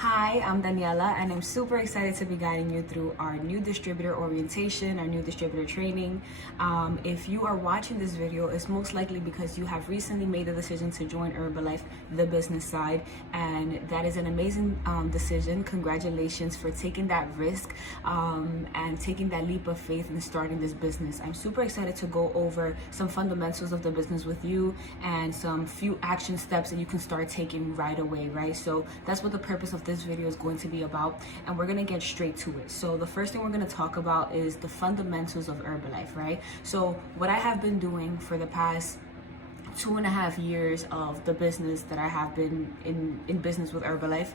Hi, I'm Daniela, and I'm super excited to be guiding you through our new distributor orientation, our new distributor training. If you are watching this video, it's most likely because you have recently made the decision to join Herbalife, the business side, and that is an amazing decision. Congratulations for taking that risk and taking that leap of faith and starting this business. I'm super excited to go over some fundamentals of the business with you and some few action steps that you can start taking right away, right? So that's what the purpose of this video is going to be about, and we're going to get straight to it. So the first thing we're going to talk about is the fundamentals of Herbalife, right? So what I have been doing for the past 2.5 years of the business that I have been in business with Herbalife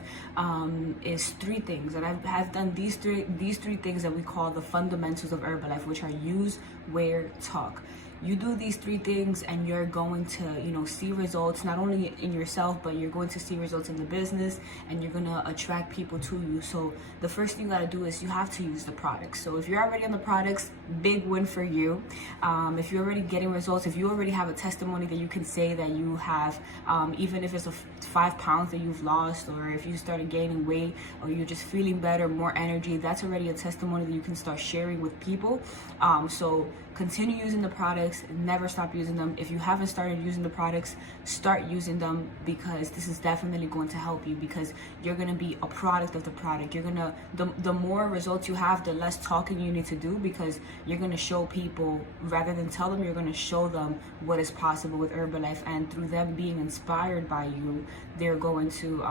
is three things, and I have done these three things that we call the fundamentals of Herbalife, which are use, wear, talk. You do these three things and you're going to, see results not only in yourself, but you're going to see results in the business, and you're going to attract people to you. So the first thing you got to do is you have to use the products. So if you're already on the products, big win for you. If you're already getting results, if you already have a testimony that you can say that you have, even if it's 5 pounds that you've lost, or if you started gaining weight, or you're just feeling better, more energy, that's already a testimony that you can start sharing with people. So continue using the products, never stop using them. If you haven't started using the products, start using them, because this is definitely going to help you, because you're going to be a product of the product. You're going to, the more results you have, the less talking you need to do, because you're going to show people, rather than tell them, you're going to show them what is possible with Herbalife, and through them being inspired by you, they're going to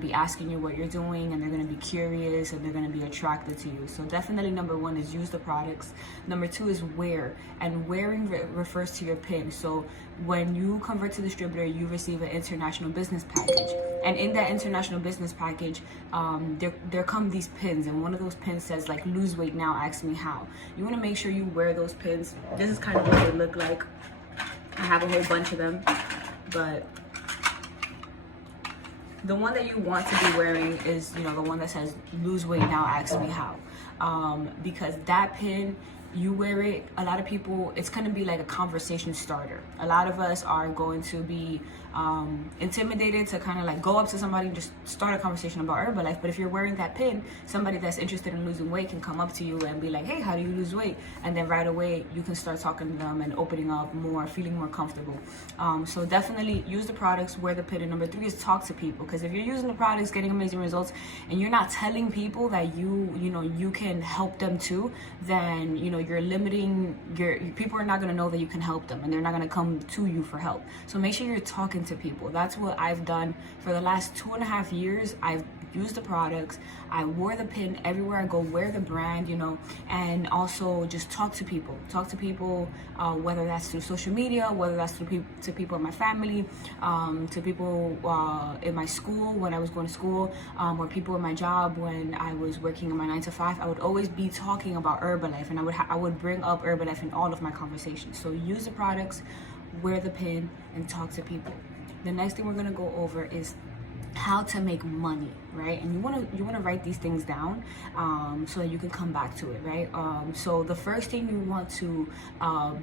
be asking you what you're doing, and they're going to be curious, and they're going to be attracted to you. So definitely number one is use the products. Number two is wear, and wearing refers to your pin. So when you convert to distributor, you receive an international business package, and in that international business package, there come these pins, and one of those pins says like lose weight now, ask me how. You want to make sure you wear those pins. This is kind of what they look like. I have a whole bunch of them, but the one that you want to be wearing is, the one that says lose weight now, ask me how. Because that pin, you wear it, a lot of people, it's going to be like a conversation starter. A lot of us are going to be intimidated to kind of like go up to somebody and just start a conversation about Herbalife. But if you're wearing that pin, somebody that's interested in losing weight can come up to you and be like, hey, how do you lose weight? And then right away you can start talking to them and opening up more, feeling more comfortable. So definitely use the products, wear the pin. And number three is talk to people, because if you're using the products, getting amazing results, and you're not telling people that you can help them too, then you're limiting your people are not going to know that you can help them, and they're not going to come to you for help. So make sure you're talking to people. That's what I've done for the last 2.5 years. I've used the products, I wore the pin everywhere I go, wear the brand, and also just talk to people, whether that's through social media, whether that's through to people in my family, to people in my school when I was going to school, or people in my job when I was working in my 9 to 5. I would always be talking about Herbalife, and I would bring up Herbalife in all of my conversations. So use the products, wear the pin, and talk to people. The next thing we're going to go over is how to make money, right? And you want to write these things down so that you can come back to it, right? So the first thing you want to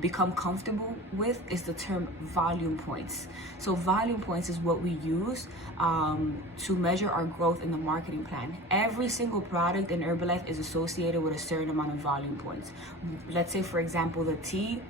become comfortable with is the term volume points. So volume points is what we use to measure our growth in the marketing plan. Every single product in Herbalife is associated with a certain amount of volume points. Let's say, for example, the tea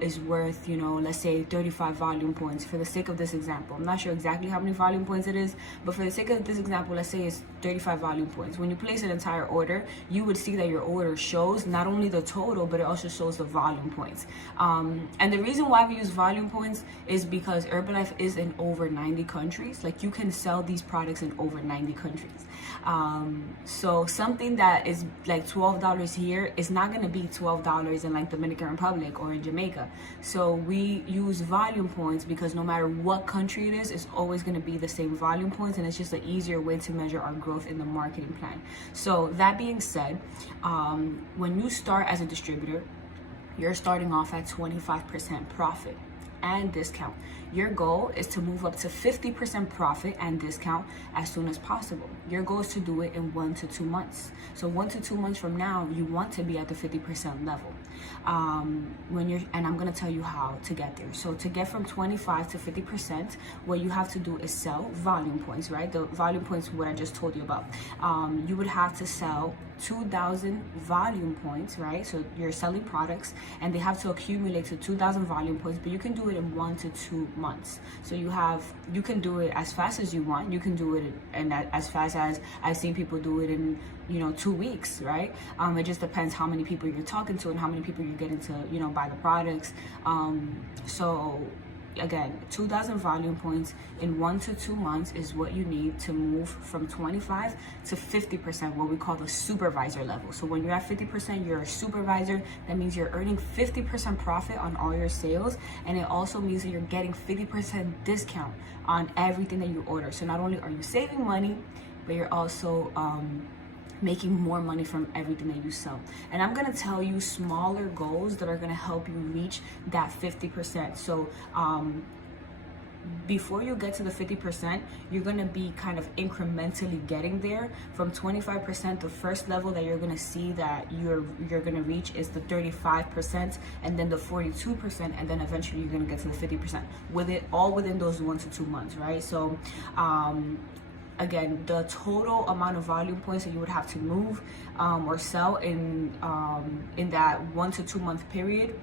is worth, let's say 35 volume points. For the sake of this example, I'm not sure exactly how many volume points it is, but for the sake of this example, let's say it's 35 volume points. When you place an entire order, you would see that your order shows not only the total, but it also shows the volume points. And the reason why we use volume points is because Herbalife is in over 90 countries. Like, you can sell these products in over 90 countries. So something that is like $12 here is not going to be $12 in like Dominican Republic or in Jamaica. So we use volume points because no matter what country it is, it's always going to be the same volume points, and it's just an easier way to measure our growth in the marketing plan. So that being said, when you start as a distributor, you're starting off at 25% profit. and discount. Your goal is to move up to 50% profit and discount as soon as possible. Your goal is to do it in 1 to 2 months. So 1 to 2 months from now, you want to be at the 50% level. And I'm gonna tell you how to get there. So to get from 25 to 50%, what you have to do is sell volume points, right? The volume points, what I just told you about. You would have to sell 2,000 volume points, right? So you're selling products and they have to accumulate to 2,000 volume points, but you can do it in 1 to 2 months. So you can do it as fast as you want. You can do it as fast as I've seen people do it in 2 weeks, right? It just depends how many people you're talking to and how many people you're getting to buy the products. So again, 2,000 volume points in 1 to 2 months is what you need to move from 25 to 50%, what we call the supervisor level. So when you're at 50%, you're a supervisor. That means you're earning 50% profit on all your sales, and it also means that you're getting 50% discount on everything that you order. So not only are you saving money, but you're also making more money from everything that you sell. And I'm gonna tell you smaller goals that are gonna help you reach that 50%. So before you get to the 50%, you're gonna be kind of incrementally getting there. From 25%, the first level that you're gonna see that you're gonna reach is the 35%, and then the 42%, and then eventually you're gonna get to the 50%. All within those 1 to 2 months, right? So again, the total amount of volume points that you would have to move or sell in that 1 to 2 month period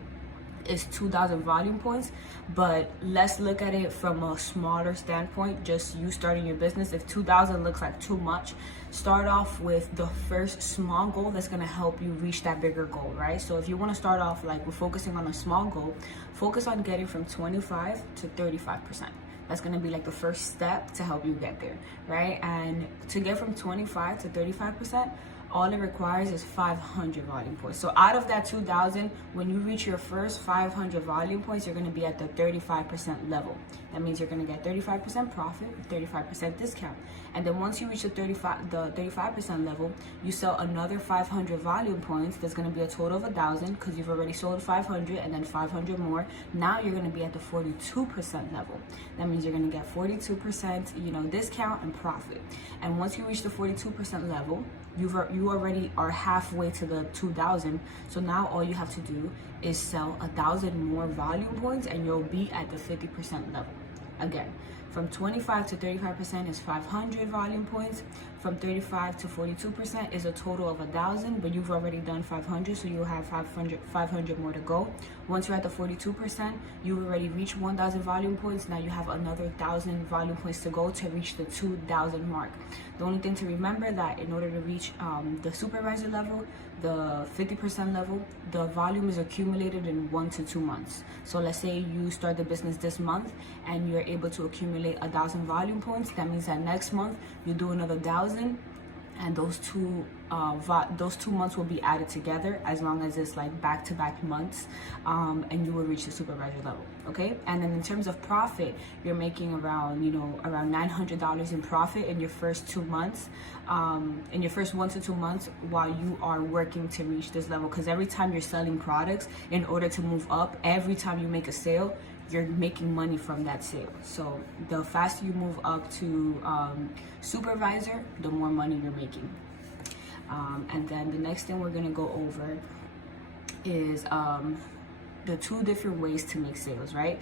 is 2,000 volume points. But let's look at it from a smaller standpoint, just you starting your business. If 2,000 looks like too much, start off with the first small goal that's going to help you reach that bigger goal, right? So if you want to start off like we're focusing on a small goal, focus on getting from 25 to 35%. That's gonna be like the first step to help you get there, right? And to get from 25 to 35%, all it requires is 500 volume points. So out of that 2,000, when you reach your first 500 volume points, you're gonna be at the 35% level. That means you're gonna get 35% profit, 35% discount. And then once you reach the 35% level, you sell another 500 volume points. That's gonna be a total of 1,000 because you've already sold 500 and then 500 more. Now you're gonna be at the 42% level. That means you're gonna get 42%, discount and profit. And once you reach the 42% level, you already are halfway to the 2,000. So now all you have to do is sell 1,000 more volume points and you'll be at the 50% level. Again, from 25 to 35% is 500 volume points. From 35 to 42% is a total of 1,000, but you've already done 500, so you'll have 500 more to go. Once you're at the 42%, you've already reached 1,000 volume points. Now you have another 1,000 volume points to go to reach the 2,000 mark. The only thing to remember that in order to reach the supervisor level, the 50% level, the volume is accumulated in 1 to 2 months. So let's say you start the business this month and you're able to accumulate 1,000 volume points. That means that next month you do another 1,000, and those two months will be added together as long as it's like back-to-back months, and you will reach the supervisor level. Okay, and then in terms of profit, you're making around $900 in profit in your first 2 months, in your first 1 to 2 months while you are working to reach this level. Because every time you're selling products, in order to move up, every time you make a sale, you're making money from that sale. So the faster you move up to supervisor, the more money you're making. And then the next thing we're gonna go over is the 2 different ways to make sales, right?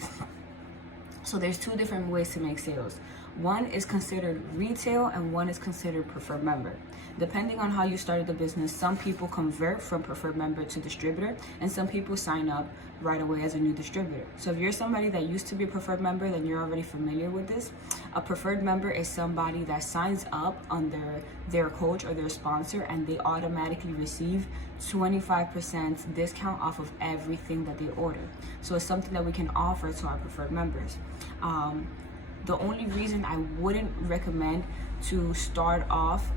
So there's 2 different ways to make sales. One is considered retail and one is considered preferred member. Depending on how you started the business, some people convert from preferred member to distributor, and some people sign up right away as a new distributor. So if you're somebody that used to be a preferred member, then you're already familiar with this. A preferred member is somebody that signs up under their coach or their sponsor, and they automatically receive 25% discount off of everything that they order. So it's something that we can offer to our preferred members. The only reason I wouldn't recommend to start off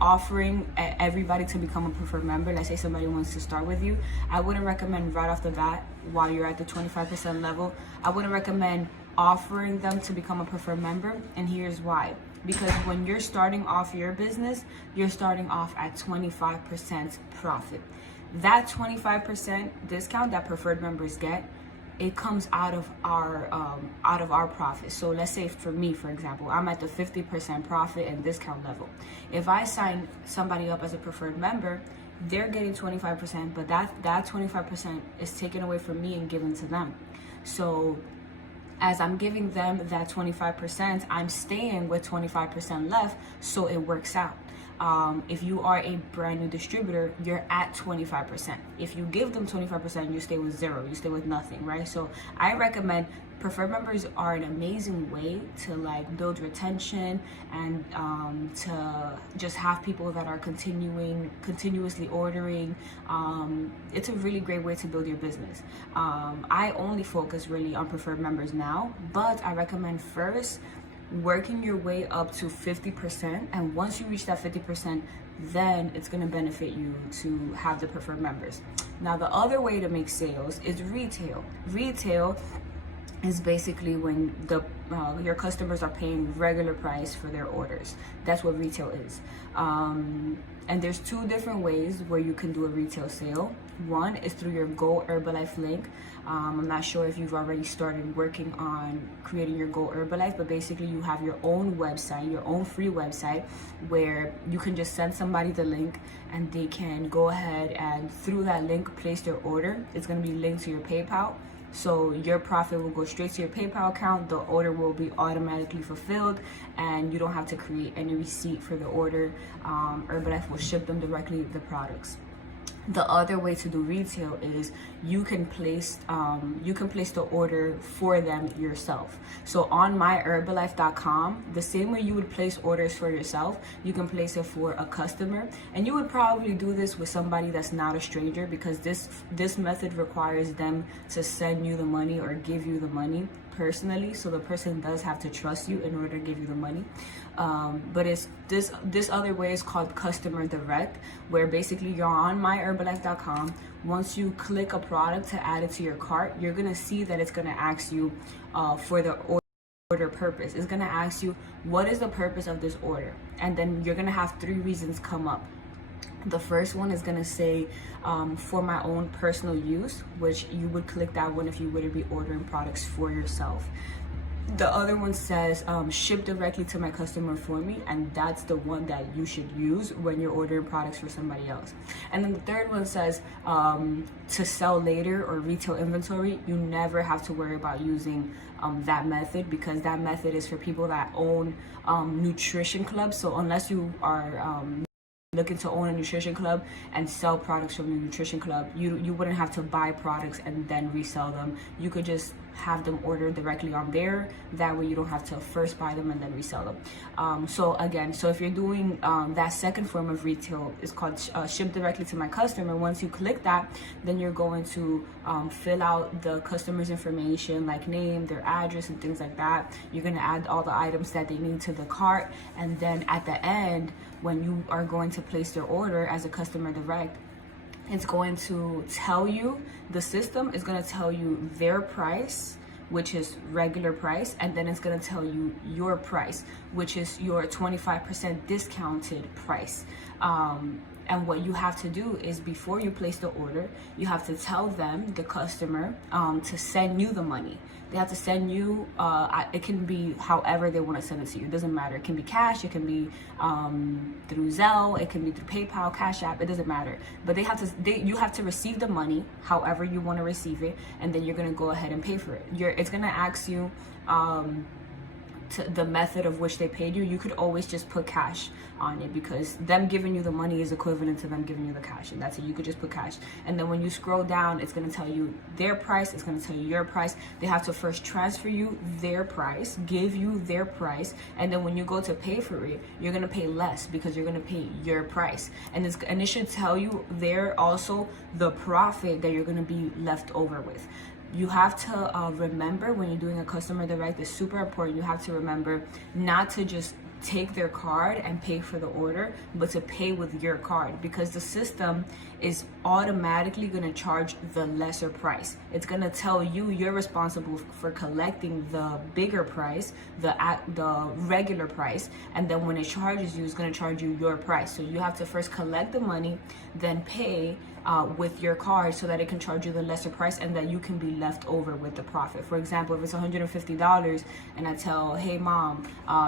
offering everybody to become a preferred member, let's say somebody wants to start with you, I wouldn't recommend right off the bat while you're at the 25% level, I wouldn't recommend offering them to become a preferred member. And here's why. Because when you're starting off your business, you're starting off at 25% profit. That 25% discount that preferred members get it comes out of our profit. So let's say for me, for example, I'm at the 50% profit and discount level. If I sign somebody up as a preferred member, they're getting 25%, but that 25% is taken away from me and given to them. So as I'm giving them that 25%, I'm staying with 25% left, so it works out. If you are a brand new distributor, you're at 25%. If you give them 25%, you stay with zero, you stay with nothing, right? So I recommend preferred members are an amazing way to like build retention and to just have people that are continuously ordering. It's a really great way to build your business. I only focus really on preferred members now, but I recommend first working your way up to 50%, and once you reach that 50%, then it's going to benefit you to have the preferred members. Now the other way to make sales is retail. Retail is basically when your customers are paying regular price for their orders. That's what retail is. And there's two different ways where you can do a retail sale. One is through your Go Herbalife link. I'm not sure if you've already started working on creating your Go Herbalife, but basically you have your own website, your own free website, where you can just send somebody the link and they can go ahead and through that link place their order. It's going to be linked to your PayPal. So your profit will go straight to your PayPal account. The order will be automatically fulfilled and you don't have to create any receipt for the order. Herbalife will ship them directly the products. The other way to do retail is you can place the order for them yourself. So on myherbalife.com, the same way you would place orders for yourself, you can place it for a customer. And you would probably do this with somebody that's not a stranger, because this method requires them to send you the money or give you the money personally. So the person does have to trust you in order to give you the money. But it's this other way is called customer direct, where basically you're on myherbalife.com. Once you click a product to add it to your cart, you're gonna see that it's gonna ask you for the order purpose. It's gonna ask you, what is the purpose of this order? And then you're gonna have 3 reasons come up. The first one is gonna say for my own personal use, which you would click that one if you were to be ordering products for yourself. The other one says ship directly to my customer for me, and that's the one that you should use when you're ordering products for somebody else. And then the third one says to sell later or retail inventory. You never have to worry about using that method, because that method is for people that own nutrition clubs. So unless you are looking to own a nutrition club and sell products from your nutrition club, you wouldn't have to buy products and then resell them. You could just have them ordered directly on there. That way you don't have to first buy them and then resell them. So if you're doing that second form of retail, it's called ship directly to my customer. Once you click that, then you're going to fill out the customer's information, like name, their address, and things like that. You're going to add all the items that they need to the cart, and then at the end, when you are going to place their order as a customer direct, it's going to tell you, the system is going to tell you their price, which is regular price, and then it's going to tell you your price, which is your 25% discounted price. And what you have to do is, before you place the order, you have to tell them, the customer, to send you the money. They have to send you, it can be however they want to send it to you. It doesn't matter. It can be cash, it can be through Zelle, it can be through PayPal, Cash App, it doesn't matter. But you have to receive the money however you want to receive it, and then you're going to go ahead and pay for it. It's going to ask you the method of which they paid you. You could always just put cash on it, because them giving you the money is equivalent to them giving you the cash, and that's it. You could just put cash, and then when you scroll down, it's going to tell you their price, it's going to tell you your price. They have to first transfer you their price, give you their price, and then when you go to pay for it, you're going to pay less because you're going to pay your price. And it should tell you there also the profit that you're going to be left over with. You have to remember, when you're doing a customer direct, it's super important. You have to remember not to just take their card and pay for the order, but to pay with your card, because the system is automatically going to charge the lesser price. It's going to tell you you're responsible for collecting the bigger price, the regular price, and then when it charges you, it's going to charge you your price. So you have to first collect the money, then pay, with your card, so that it can charge you the lesser price and that you can be left over with the profit. For example, if it's $150 and I tell, hey mom,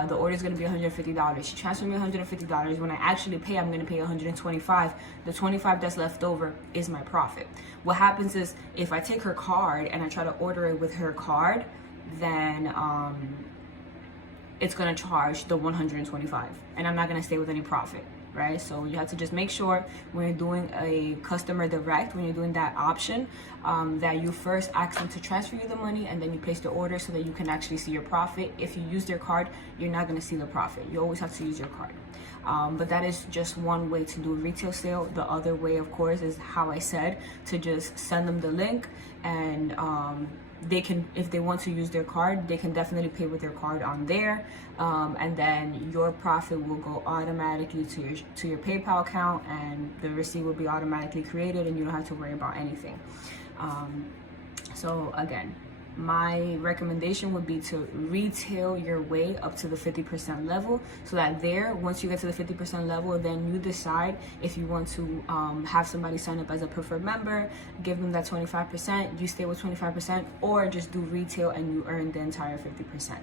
the order is going to be $150, she transfers me $150. When I actually pay, I'm going to pay $125. The $25 that's left over is my profit. What happens is, if I take her card and I try to order it with her card, then it's going to charge the $125, and I'm not going to stay with any profit, right? So you have to just make sure when you're doing a customer direct, when you're doing that option, that you first ask them to transfer you the money, and then you place the order so that you can actually see your profit. If you use their card, you're not going to see the profit. You always have to use your card. But that is just one way to do a retail sale. The other way, of course, is how I said, to just send them the link, and they can, if they want to use their card, they can definitely pay with their card on there, and then your profit will go automatically to your PayPal account, and the receipt will be automatically created, and you don't have to worry about anything. So again, my recommendation would be to retail your way up to the 50% level, so that there, once you get to the 50% level, then you decide if you want to have somebody sign up as a preferred member, give them that 25%, you stay with 25%, or just do retail and you earn the entire 50%.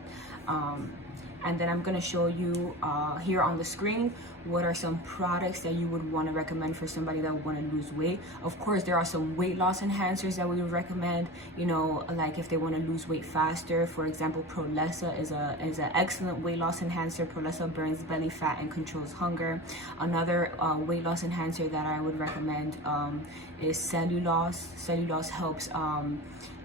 And then I'm going to show you here on the screen what are some products that you would want to recommend for somebody that would want to lose weight. Of course, there are some weight loss enhancers that we would recommend, you know, like if they want to lose weight faster. For example, Prolessa is an excellent weight loss enhancer. Prolessa burns belly fat and controls hunger. Another weight loss enhancer that I would recommend is cellulose. Cellulose helps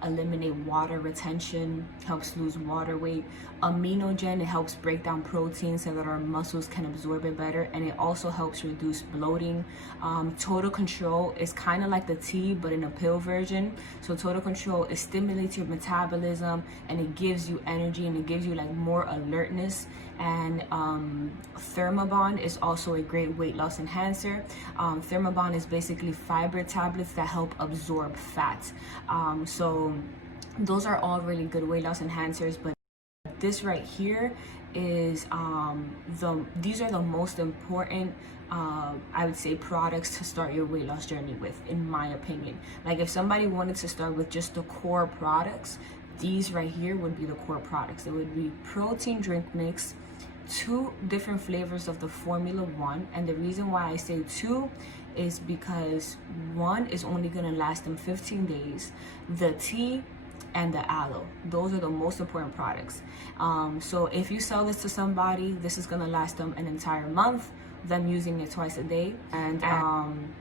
eliminate water retention, helps lose water weight. Aminogen, it helps break down protein so that our muscles can absorb it better, and it also helps reduce bloating. Total Control is kind of like the tea, but in a pill version. So Total Control, it stimulates your metabolism, and it gives you energy, and it gives you like more alertness. And Thermobond is also a great weight loss enhancer. Thermobond is basically fiber tablets that help absorb fat. So those are all really good weight loss enhancers, but this right here is these are the most important I would say products to start your weight loss journey with, in my opinion. Like if somebody wanted to start with just the core products, these right here would be the core products. It would be protein drink mix, 2 different flavors of the Formula 1, and the reason why I say 2 is because 1 is only going to last them 15 days. The tea and the aloe, those are the most important products. So if you sell this to somebody, this is going to last them an entire month, them using it twice a day. And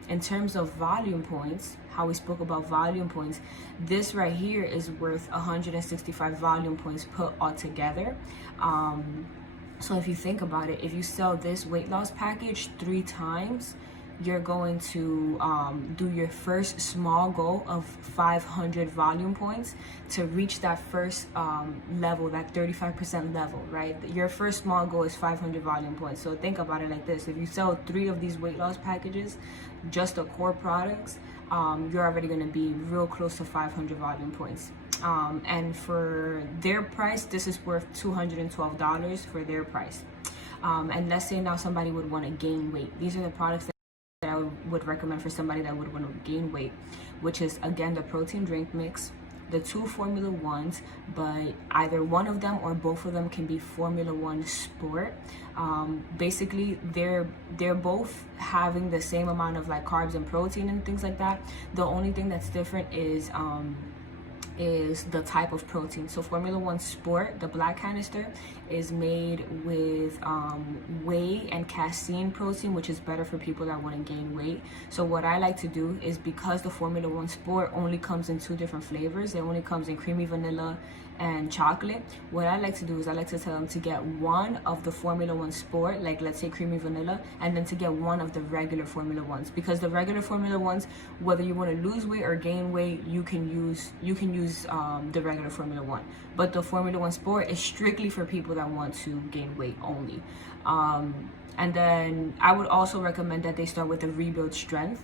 in terms of volume points, how we spoke about volume points, this right here is worth 165 volume points put all together. So if you think about it, if you sell this weight loss package 3 times, you're going to do your first small goal of 500 volume points to reach that first level, that 35% level, right? Your first small goal is 500 volume points. So think about it like this. If you sell 3 of these weight loss packages, just the core products, you're already going to be real close to 500 volume points. And for their price, this is worth $212 for their price. And let's say now somebody would want to gain weight. These are the products that I would recommend for somebody that would want to gain weight, which is again the protein drink mix, the 2 Formula 1s, but either one of them or both of them can be Formula 1 Sport. Basically, they're both having the same amount of like carbs and protein and things like that. The only thing that's different is the type of protein. So Formula 1 Sport, the black canister, is made with whey and casein protein, which is better for people that want to gain weight. So what I like to do is, because the Formula 1 Sport only comes in 2 different flavors, it only comes in creamy vanilla and chocolate, what I like to do is I like to tell them to get 1 of the Formula 1 Sport, like let's say creamy vanilla, and then to get 1 of the regular Formula 1s, because the regular Formula 1s, whether you want to lose weight or gain weight, you can use the regular Formula 1, but the Formula 1 Sport is strictly for people that want to gain weight only. And then I would also recommend that they start with the Rebuild Strength.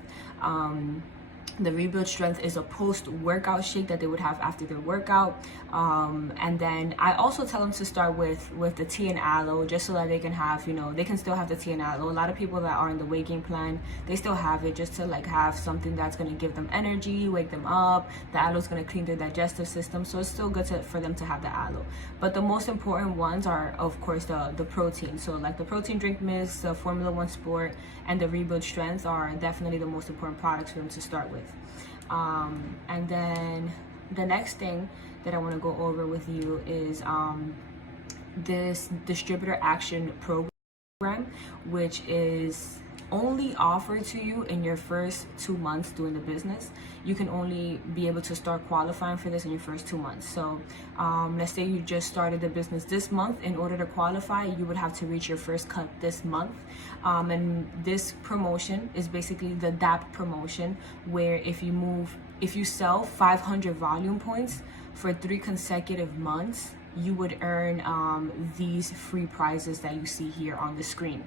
The Rebuild Strength is a post-workout shake that they would have after their workout. And then I also tell them to start with the tea and aloe, just so that they can have, they can still have the tea and aloe. A lot of people that are in the weight gain plan, they still have it, just to like have something that's going to give them energy, wake them up. The aloe is going to clean their digestive system, so it's still good for them to have the aloe. But the most important ones are, of course, the protein. So like the protein drink mix, the Formula 1 Sport, and the Rebuild Strength are definitely the most important products for them to start with. And then the next thing that I want to go over with you is this distributor action program, which is only offered to you in your first 2 months doing the business. You can only be able to start qualifying for this in your first 2 months. So let's say you just started the business this month. In order to qualify, you would have to reach your first cut this month. And this promotion is basically the DAP promotion, where if you sell 500 volume points for 3 consecutive months, you would earn these free prizes that you see here on the screen.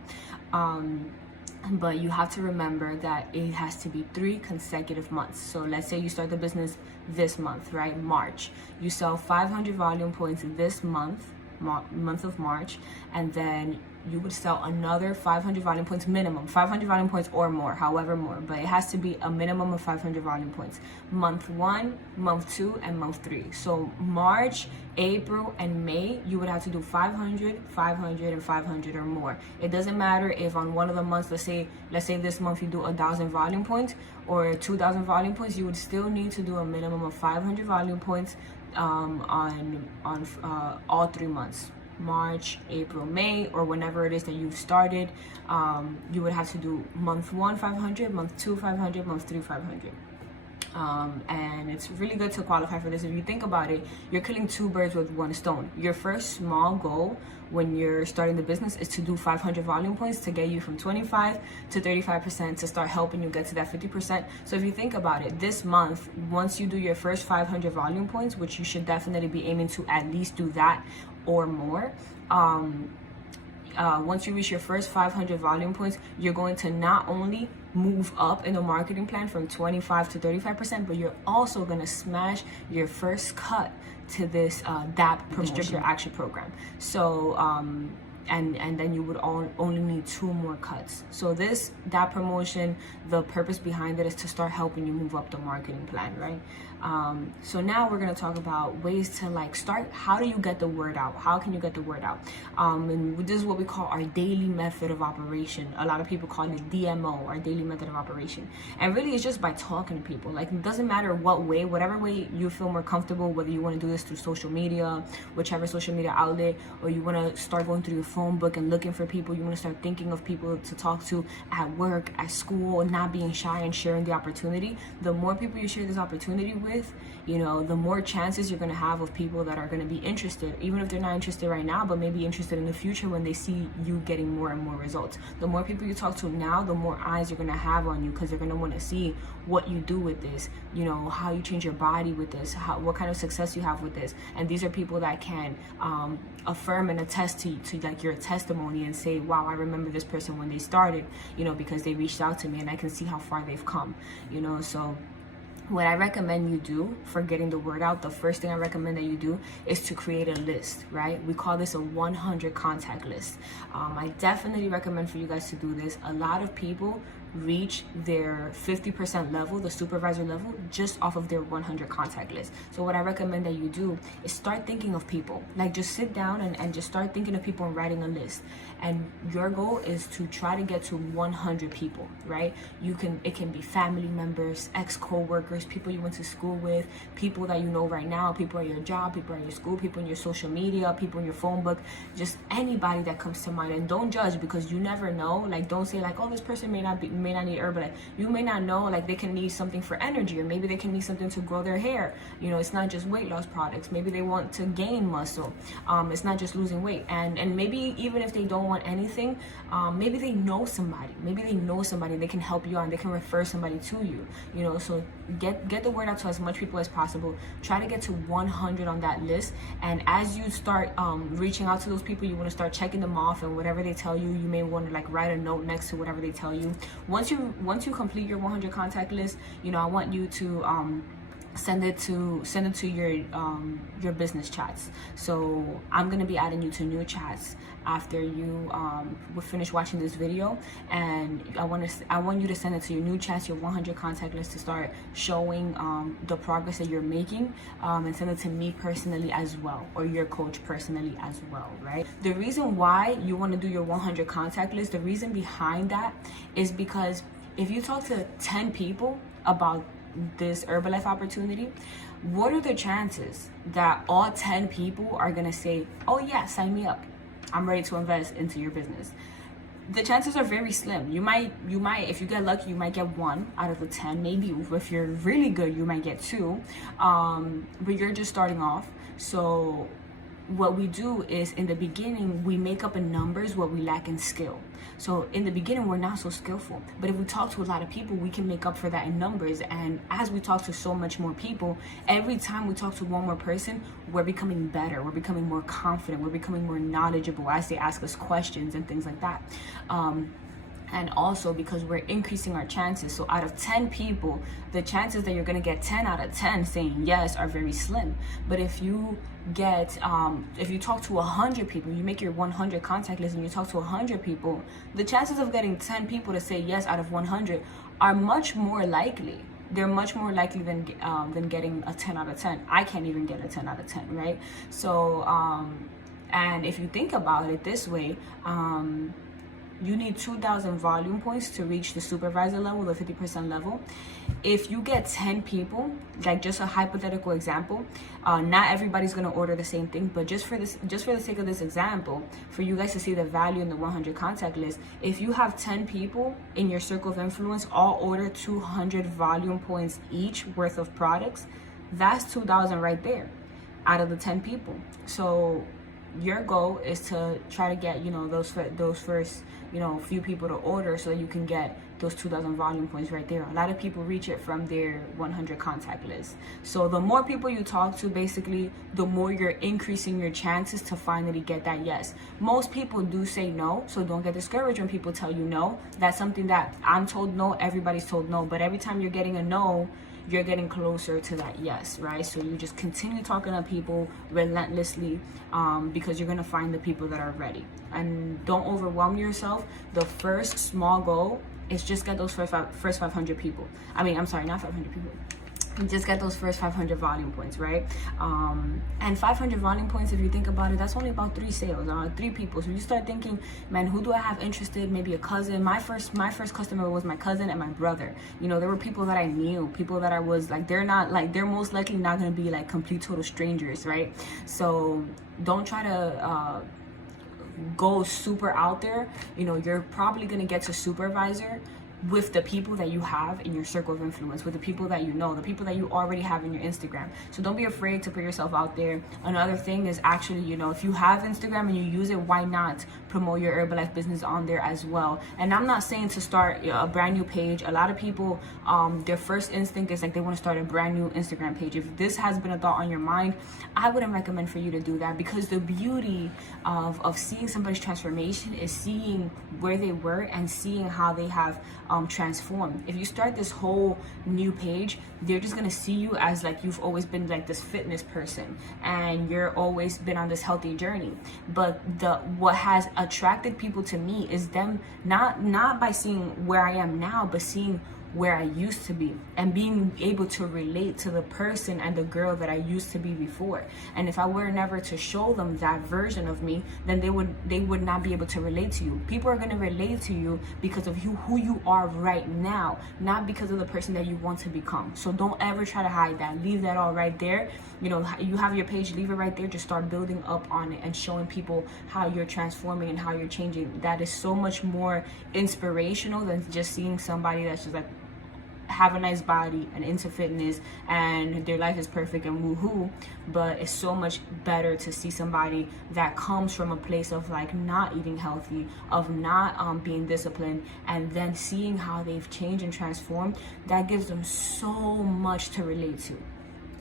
But you have to remember that it has to be 3 consecutive months. So let's say you start the business this month, right? March. You sell 500 volume points this month of March, and then you would sell another 500 volume points minimum, 500 volume points or more, however more, but it has to be a minimum of 500 volume points. Month 1, month 2, and month 3. So March, April, and May, you would have to do 500, 500, and 500 or more. It doesn't matter if on one of the months, let's say this month you do 1,000 volume points or 2,000 volume points, you would still need to do a minimum of 500 volume points on all 3 months. March, April, May, or whenever it is that you've started, you would have to do month 1 500, month 2 500, month 3 500. And it's really good to qualify for this. If you think about it, you're killing 2 birds with 1 stone. Your first small goal when you're starting the business is to do 500 volume points to get you from 25 to 35%, to start helping you get to that 50%. So if you think about it, this month, once you do your first 500 volume points, which you should definitely be aiming to at least do that or more, once you reach your first 500 volume points, you're going to not only move up in the marketing plan from 25 to 35%, but you're also going to smash your first cut to this DAP distributor action program. So and then you would only need 2 more cuts. So that promotion, the purpose behind it is to start helping you move up the marketing plan, right? So now we're going to talk about ways to start. How do you get the word out? How can you get the word out? And this is what we call our daily method of operation. A lot of people call it DMO, our daily method of operation. And really it's just by talking to people. It doesn't matter what way, whatever way you feel more comfortable, whether you want to do this through social media, whichever social media outlet, or you want to start going through your phone book and looking for people, you want to start thinking of people to talk to at work, at school, not being shy and sharing the opportunity. The more people you share this opportunity with, the more chances you're going to have of people that are going to be interested, even if they're not interested right now, but maybe interested in the future when they see you getting more and more results. The more people you talk to now, the more eyes you're going to have on you, because they're going to want to see what you do with this, how you change your body with this, what kind of success you have with this. And these are people that can affirm and attest to your testimony and say, wow, I remember this person when they started, because they reached out to me and I can see how far they've come, so what I recommend you do for getting the word out, the first thing I recommend that you do is to create a list, right? We call this a 100 contact list. I definitely recommend for you guys to do this. A lot of people reach their 50% level, the supervisor level, just off of their 100 contact list. So what I recommend that you do is start thinking of people. Just sit down and just start thinking of people and writing a list. And your goal is to try to get to 100 people, right? It can be family members, ex-co-workers, people you went to school with, people that you know right now, people at your job, people at your school, people in your social media, people in your phone book, just anybody that comes to mind. And don't judge, because you never know. Don't say oh, this person may not need Herbalife. You may not know, they can need something for energy, or maybe they can need something to grow their hair. It's not just weight loss products. Maybe they want to gain muscle. It's not just losing weight. And maybe even if they don't want anything, maybe they know somebody. They can help you out and they can refer somebody to you. So get the word out to as much people as possible. Try to get to 100 on that list. And as you start reaching out to those people, you want to start checking them off, and whatever they tell you, you may want to write a note next to whatever they tell you. once you complete your 100 contact list, you know, I want you to send it to your business chats. So I'm gonna be adding you to new chats after you will finish watching this video, and I want you to send it to your new chats, your 100 contact list, to start showing the progress that you're making, and send it to me personally as well, or your coach personally as well, right? The reason why you want to do your 100 contact list, the reason behind that is because if you talk to 10 people about this Herbalife opportunity, what are the chances that all 10 people are gonna say, oh yeah, sign me up, I'm ready to invest into your business? The chances are very slim. You might, if you get lucky, you might get 1 out of the 10. Maybe if you're really good, you might get 2. But you're just starting off. So what we do is, in the beginning, we make up in numbers what we lack in skill. So in the beginning, we're not so skillful, but if we talk to a lot of people, we can make up for that in numbers. And as we talk to so much more people, every time we talk to one more person, we're becoming better, we're becoming more confident, we're becoming more knowledgeable as they ask us questions and things like that. And also because we're increasing our chances. So out of 10 people, the chances that you're gonna get 10 out of 10 saying yes are very slim. But if you get, if you talk to 100 people, you make your 100 contact list and you talk to 100 people, the chances of getting 10 people to say yes out of 100 are much more likely. They're much more likely than getting a 10 out of 10. I can't even get a 10 out of 10, right? So, and if you think about it this way, you need 2,000 volume points to reach the supervisor level, the 50% level. If you get 10 people, like just a hypothetical example, not everybody's gonna order the same thing, but just for the sake of this example, for you guys to see the value in the 100 contact list, if you have 10 people in your circle of influence all order 200 volume points each worth of products, that's 2,000 right there out of the 10 people. So your goal is to try to get, you know, those first, you know, few people to order, so that you can get those 2,000 volume points right there. A lot of people reach it from their 100 contact list. So the more people you talk to, basically, the more you're increasing your chances to finally get that yes. Most people do say no, so don't get discouraged when people tell you no. That's something that I'm told no, everybody's told no, but every time you're getting a no, you're getting closer to that yes, right? So you just continue talking to people relentlessly, because you're gonna find the people that are ready. And don't overwhelm yourself. The first small goal is just get those first 500 people. I'm sorry, not 500 people. Just get those first 500 volume points, right? And 500 volume points, if you think about it, that's only about 3 sales, 3 people. So you start thinking, man, who do I have interested? Maybe a cousin. My first customer was my cousin and my brother. You know, there were people that I knew, people that I was like, they're most likely not gonna be like complete total strangers, right? So don't try to go super out there. You know, you're probably gonna get to supervisor with the people that you have in your circle of influence, with the people that you know, the people that you already have in your Instagram. So don't be afraid to put yourself out there. Another thing is actually, you know, if you have Instagram and you use it, why not promote your Herbalife business on there as well? And I'm not saying to start a brand new page. A lot of people, their first instinct is like they want to start a brand new Instagram page. If this has been a thought on your mind, I wouldn't recommend for you to do that, because the beauty of seeing somebody's transformation is seeing where they were and seeing how they have transformed. If you start this whole new page, they're just gonna see you as like you've always been like this fitness person and you're always been on this healthy journey. But what has attracted people to me is them not by seeing where I am now, but seeing where I used to be and being able to relate to the person and the girl that I used to be before. And if I were never to show them that version of me, then they would not be able to relate to you. People are going to relate to you because of who you are right now, not because of the person that you want to become. So don't ever try to hide that. Leave that all right there. You know, you have your page, leave it right there. Just start building up on it and showing people how you're transforming and how you're changing. That is so much more inspirational than just seeing somebody that's just like have a nice body and into fitness and their life is perfect and woohoo. But it's so much better to see somebody that comes from a place of like not eating healthy, of not being disciplined, and then seeing how they've changed and transformed. That gives them so much to relate to.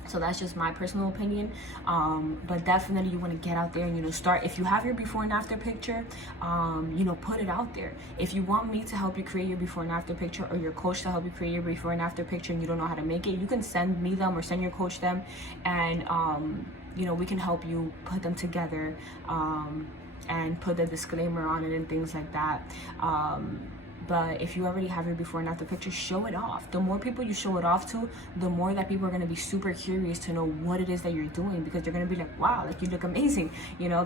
So that's just my personal opinion. But definitely you want to get out there and, you know, start. If you have your before and after picture, you know, put it out there. If you want me to help you create your before and after picture, or your coach to help you create your before and after picture, and you don't know how to make it, you can send me them or send your coach them, and you know, we can help you put them together, and put the disclaimer on it and things like that. But if you already have your before and after picture, show it off. The more people you show it off to, the more that people are going to be super curious to know what it is that you're doing, because they're going to be like, wow, like you look amazing. You know,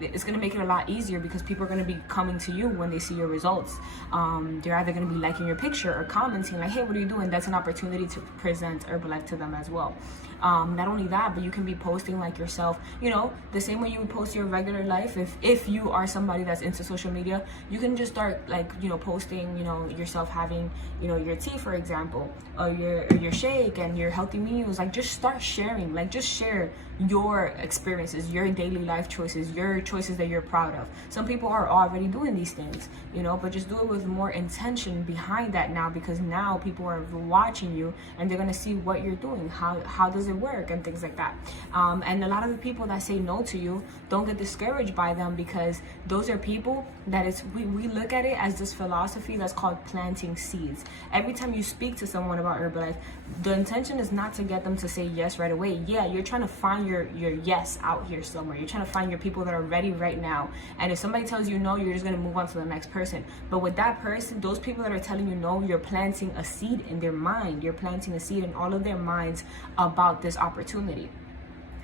it's going to make it a lot easier, because people are going to be coming to you when they see your results. They're either going to be liking your picture or commenting like, hey, what are you doing? That's an opportunity to present Herbalife to them as well. Not only that, but you can be posting like yourself, you know, the same way you would post your regular life. If you are somebody that's into social media, you can just start, like, you know, posting, you know, yourself having, you know, your tea, for example, or your shake and your healthy meals. Like, just start sharing, like, just share your experiences, your daily life choices, your choices that you're proud of. Some people are already doing these things, you know, but just do it with more intention behind that now, because now people are watching you and they're going to see what you're doing, how does it work, and things like that. And a lot of the people that say no to you, don't get discouraged by them, because those are people that we look at it as this philosophy that's called planting seeds. Every time you speak to someone about Herbalife, the intention is not to get them to say yes right away. Yeah, you're trying to find your yes out here somewhere. You're trying to find your people that are ready right now. And if somebody tells you no, you're just going to move on to the next person. But with that person, those people that are telling you no, you're planting a seed in their mind. You're planting a seed in all of their minds about this opportunity.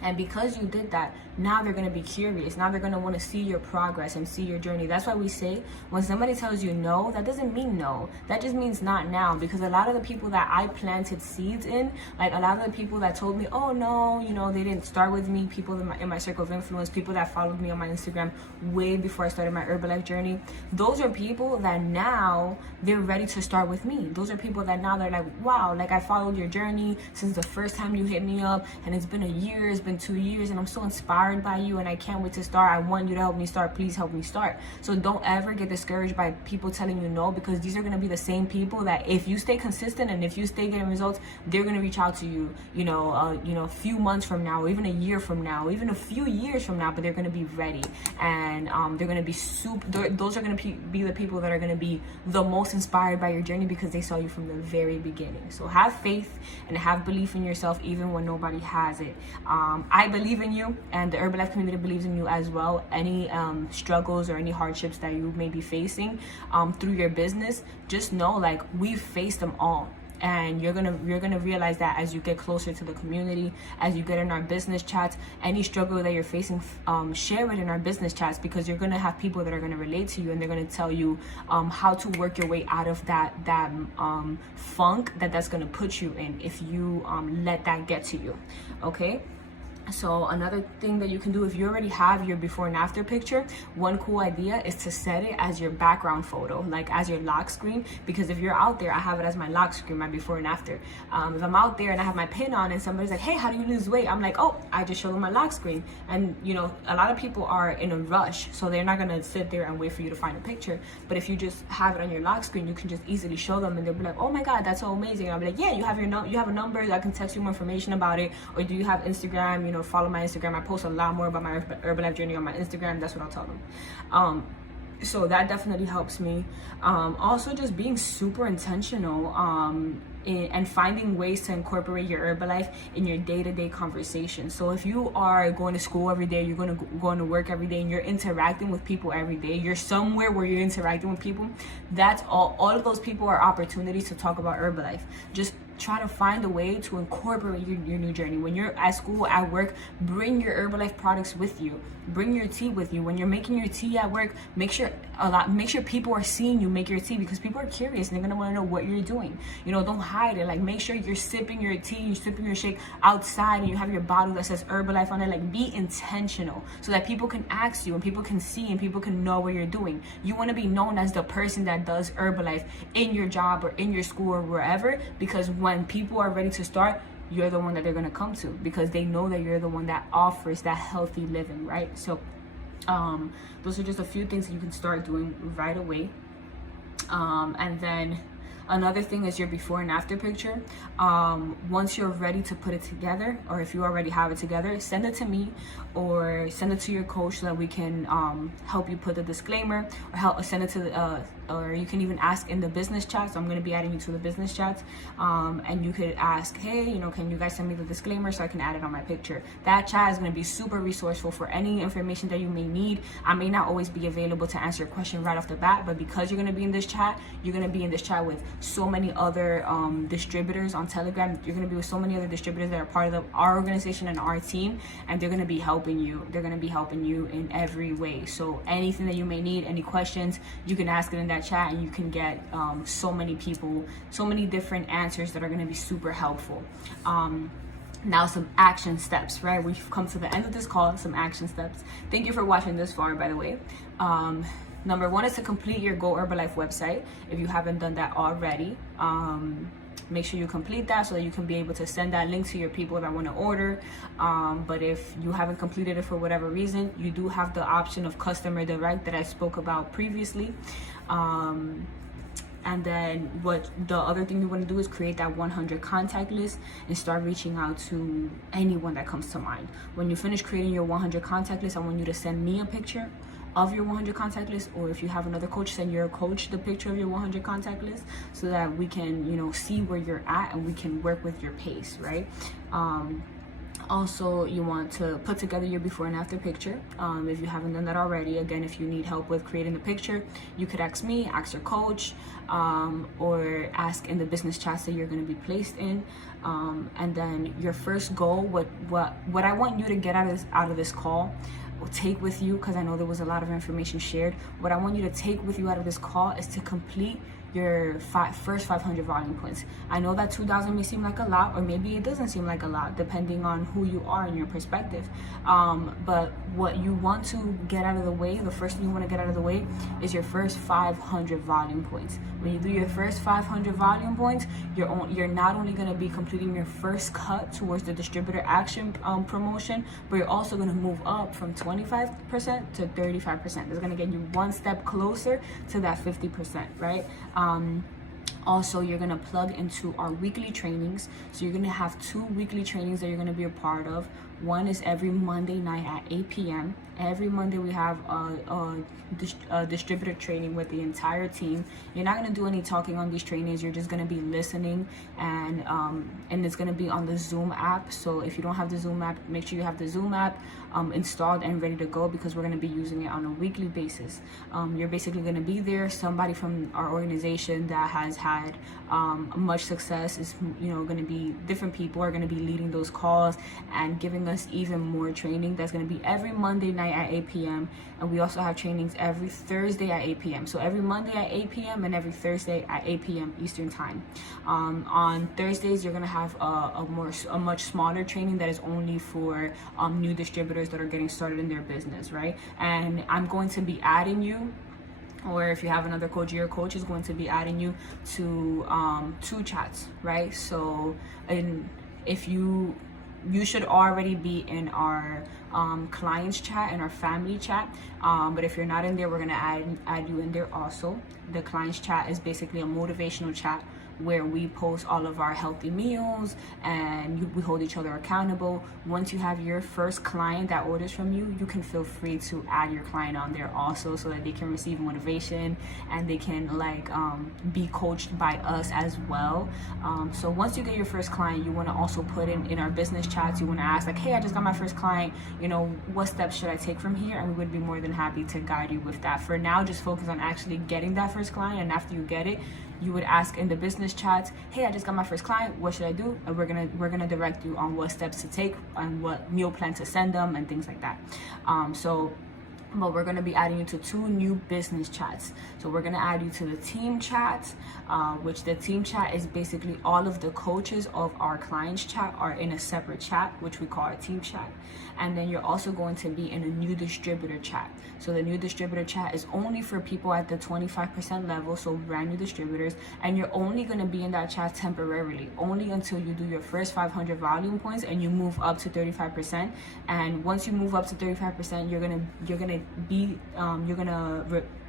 And because you did that, now they're going to be curious. Now they're going to want to see your progress and see your journey. That's why we say, when somebody tells you no, that doesn't mean no. That just means not now. Because a lot of the people that I planted seeds in, like a lot of the people that told me, oh no, you know, they didn't start with me, people in my circle of influence, people that followed me on my Instagram way before I started my Herbalife journey, those are people that now they're ready to start with me. Those are people that now they're like, wow, like I followed your journey since the first time you hit me up, and it's been a year, it's been 2 years, and I'm so inspired by you, and I can't wait to start. I want you to help me start. Please help me start. So don't ever get discouraged by people telling you no, because these are going to be the same people that if you stay consistent and if you stay getting results, they're going to reach out to you, you know, a few months from now, or even a year from now, or even a few years from now, but they're going to be ready, and they're going to be those are going to be the people that are going to be the most inspired by your journey, because they saw you from the very beginning. So have faith and have belief in yourself, even when nobody has it. I believe in you, and the Herbalife community believes in you as well. Any struggles or any hardships that you may be facing through your business, just know, like, we've faced them all. And you're gonna realize that as you get closer to the community, as you get in our business chats, any struggle that you're facing, share it in our business chats, because you're gonna have people that are gonna relate to you, and they're gonna tell you how to work your way out of that funk that's gonna put you in if you let that get to you. Okay. So another thing that you can do, if you already have your before and after picture, one cool idea is to set it as your background photo, like as your lock screen. Because if you're out there, I have it as my lock screen, my before and after. If I'm out there and I have my pin on and somebody's like, hey, how do you lose weight? I'm like, oh, I just showed them my lock screen. And you know, a lot of people are in a rush, so they're not gonna sit there and wait for you to find a picture. But if you just have it on your lock screen, you can just easily show them, and they'll be like, oh my God, that's so amazing. I'll be like, yeah, you have a number, I can text you more information about it. Or do you have Instagram? You know, follow my Instagram. I post a lot more about my Herbalife journey on my Instagram. That's what I'll tell them. So that definitely helps me. Also, just being super intentional and finding ways to incorporate your Herbalife in your day-to-day conversation. So if you are going to school every day, you're going to work every day, and you're interacting with people every day, you're somewhere where you're interacting with people, that's all of those people are opportunities to talk about Herbalife. Just try to find a way to incorporate your new journey. When you're at school, at work, bring your Herbalife products with you. Bring your tea with you. When you're making your tea at work, make sure people are seeing you make your tea, because people are curious and they're gonna want to know what you're doing. You know, don't hide it. Like, make sure you're sipping your tea, you're sipping your shake outside, and you have your bottle that says Herbalife on it. Like, be intentional so that people can ask you and people can see and people can know what you're doing. You want to be known as the person that does Herbalife in your job or in your school or wherever, because when people are ready to start, you're the one that they're going to come to, because they know that you're the one that offers that healthy living, right? So those are just a few things that you can start doing right away. And then Another thing is your before and after picture. Once you're ready to put it together, or if you already have it together, send it to me or send it to your coach so that we can help you put the disclaimer, or send it to or you can even ask in the business chat. So I'm going to be adding you to the business chats, and you could ask, hey, can you guys send me the disclaimer so I can add it on my picture. That chat is going to be super resourceful for any information that you may need. I may not always be available to answer your question right off the bat, but because you're going to be in this chat, you're going to be in this chat with so many other distributors on Telegram. You're going to be with so many other distributors that are part of our organization and our team, and they're going to be helping you. They're going to be helping you in every way. So anything that you may need, any questions, you can ask it in that chat, and you can get so many people, so many different answers that are going to be super helpful. Now some action steps, right? We've come to the end of this call, some action steps. Thank you for watching this far, by the way. Number one is to complete your Go Herbalife website. If you haven't done that already, make sure you complete that so that you can be able to send that link to your people that want to order. But if you haven't completed it for whatever reason, you do have the option of customer direct that I spoke about previously. And then what the other thing you want to do is create that 100 contact list and start reaching out to anyone that comes to mind. When you finish creating your 100 contact list, I want you to send me a picture of your 100 contact list, or if you have another coach, send your coach the picture of your 100 contact list so that we can, see where you're at and we can work with your pace, right? Also, you want to put together your before and after picture. If you haven't done that already, again, if you need help with creating the picture, you could ask me, ask your coach, or ask in the business chats that you're going to be placed in. And then your first goal, what I want you to get out of this call, or take with you, because I know there was a lot of information shared. What I want you to take with you out of this call is to complete your first 500 volume points. I know that 2,000 may seem like a lot, or maybe it doesn't seem like a lot, depending on who you are and your perspective. But what you want to get out of the way, the first thing you want to get out of the way is your first 500 volume points. When you do your first 500 volume points, you're not only going to be completing your first cut towards the distributor action promotion, but you're also going to move up from 25% to 35%. It's going to get you one step closer to that 50%, right? Also, you're going to plug into our weekly trainings. So you're going to have 2 weekly trainings that you're going to be a part of. One is every Monday night at 8 p.m. Every Monday we have a distributor training with the entire team. You're not going to do any talking on these trainings. You're just going to be listening, and it's going to be on the Zoom app. So if you don't have the Zoom app, make sure you have the Zoom app installed and ready to go, because we're going to be using it on a weekly basis. You're basically going to be there. Somebody from our organization that has had much success is going to be, different people are going to be leading those calls and giving us even more training. That's going to be every Monday night at 8 p.m. And we also have trainings every Thursday at 8 p.m. So every Monday at 8 p.m. and every Thursday at 8 p.m. Eastern time. On Thursdays, you're going to have a much smaller training that is only for new distributors that are getting started in their business, right? And I'm going to be adding you, or if you have another coach, your coach is going to be adding you to 2 chats, right? So if you should already be in our clients chat and our family chat, but if you're not in there, we're going to add you in there also. The clients chat is basically a motivational chat where we post all of our healthy meals and we hold each other accountable. Once you have your first client that orders from you, you can feel free to add your client on there also, so that they can receive motivation and they can be coached by us as well. So once you get your first client, you want to also put in our business chats, you want to ask hey, I just got my first client, what steps should I take from here? And we would be more than happy to guide you with that. For now, just focus on actually getting that first client, and after you get it, you would ask in the business chats, hey, I just got my first client, what should I do? And we're gonna direct you on what steps to take and what meal plan to send them and things like that. But we're going to be adding you to 2 new business chats. So we're going to add you to the team chat, which the team chat is basically all of the coaches of our clients chat are in a separate chat, which we call our team chat. And then you're also going to be in a new distributor chat. So the new distributor chat is only for people at the 25% level, so brand new distributors. And you're only going to be in that chat temporarily, only until you do your first 500 volume points and you move up to 35%. And once you move up to 35%, you're gonna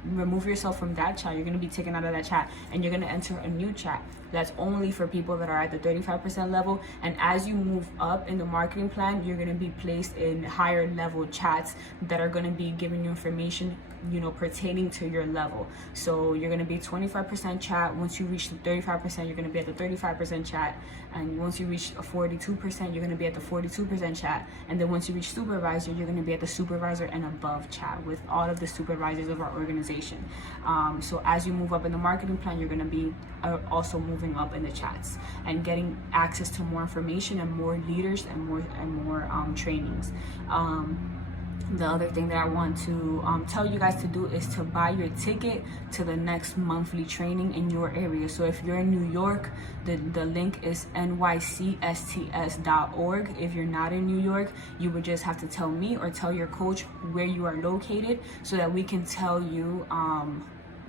remove yourself from that chat. You're going to be taken out of that chat, and you're going to enter a new chat that's only for people that are at the 35% level. And as you move up in the marketing plan, you're going to be placed in higher level chats that are going to be giving you information, you know, pertaining to your level. So you're going to be 25% chat. Once you reach the 35%, you're going to be at the 35% chat. And once you reach a 42%, you're going to be at the 42% chat. And then once you reach supervisor, you're going to be at the supervisor and above chat with all of the supervisors of our organization. So as you move up in the marketing plan, you're going to be also moving up in the chats and getting access to more information and more leaders and more trainings. The other thing that I want to tell you guys to do is to buy your ticket to the next monthly training in your area. So if you're in New York, the link is nycsts.org. If you're not in New York, you would just have to tell me or tell your coach where you are located so that we can tell you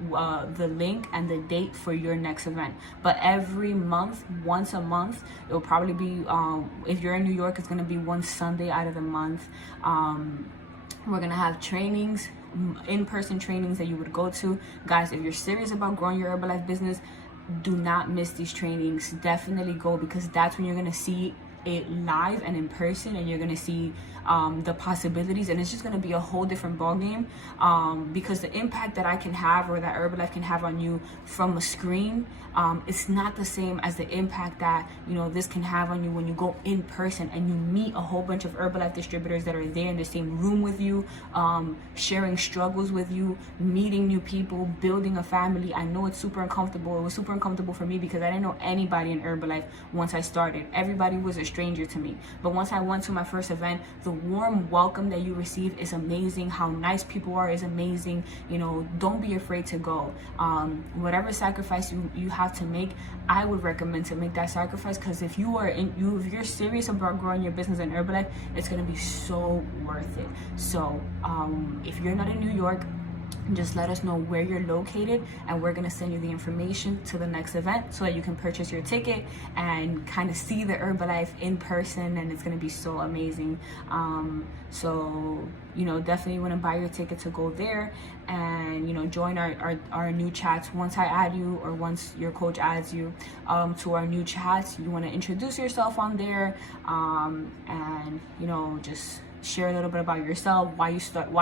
the link and the date for your next event. But every month, once a month, it will probably be, if you're in New York, it's going to be one Sunday out of the month. We're going to have trainings, in-person trainings that you would go to. Guys, if you're serious about growing your Herbalife business, do not miss these trainings. Definitely go, because that's when you're going to see it live and in person, and you're going to see the possibilities, and it's just going to be a whole different ballgame, because the impact that I can have or that Herbalife can have on you from a screen, it's not the same as the impact that, you know, this can have on you when you go in person and you meet a whole bunch of Herbalife distributors that are there in the same room with you, sharing struggles with you, meeting new people, building a family. I know it's super uncomfortable. It was super uncomfortable for me because I didn't know anybody in Herbalife once I started. Everybody was a stranger to me. But once I went to my first event, the warm welcome that you receive is amazing. How nice people are is amazing. You know, don't be afraid to go. Whatever sacrifice you have to make, I would recommend to make that sacrifice, because if you're serious about growing your business in Herbalife, it's going to be so worth it. So if you're not in New York, just let us know where you're located, and we're going to send you the information to the next event so that you can purchase your ticket and kind of see the Herbalife in person, and it's going to be so amazing. So, you know, definitely want to buy your ticket to go there and, you know, join our new chats. Once I add you, or once your coach adds you to our new chats, you want to introduce yourself on there, and, you know, just share a little bit about yourself, why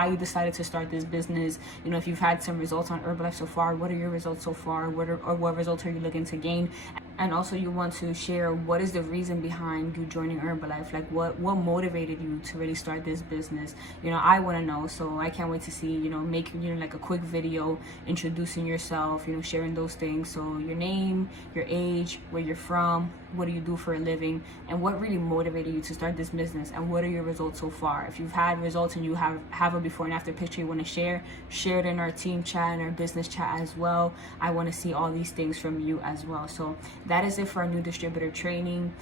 you decided to start this business. You know, if you've had some results on Herbalife so far, what are your results so far? What results are you looking to gain? And also you want to share what is the reason behind you joining Herbalife, like what motivated you to really start this business. You know, I want to know, so I can't wait to see, you know, make, you know, like a quick video introducing yourself, you know, sharing those things. So your name, your age, where you're from, what do you do for a living, and what really motivated you to start this business, and what are your results so far. If you've had results and you have a before and after picture you want to share it in our team chat and our business chat as well. I want to see all these things from you as well. So that is it for our new distributor training.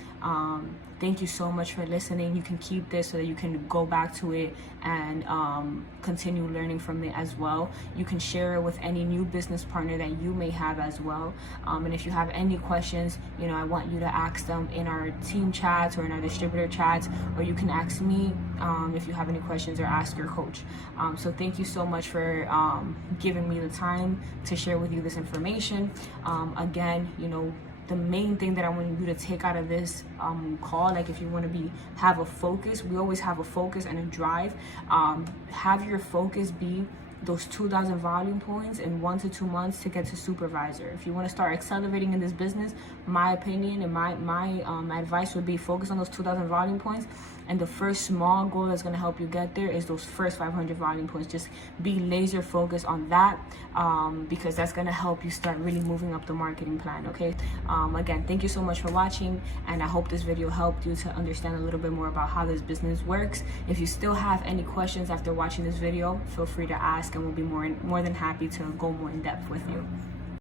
Thank you so much for listening. You can keep this so that you can go back to it and continue learning from it as well. You can share it with any new business partner that you may have as well. And if you have any questions, you know, I want you to ask them in our team chats or in our distributor chats, or you can ask me if you have any questions, or ask your coach. So thank you so much for giving me the time to share with you this information. Again, you know, the main thing that I want you to take out of this call, like if you want to have a focus, we always have a focus and a drive. Have your focus be those 2,000 volume points in 1 to 2 months to get to supervisor. If you want to start accelerating in this business, my opinion and my advice would be focus on those 2,000 volume points. And the first small goal that's going to help you get there is those first 500 volume points. Just be laser focused on that, because that's going to help you start really moving up the marketing plan. Okay. Again, thank you so much for watching, and I hope this video helped you to understand a little bit more about how this business works. If you still have any questions after watching this video, feel free to ask, and we'll be more than happy to go more in depth with you.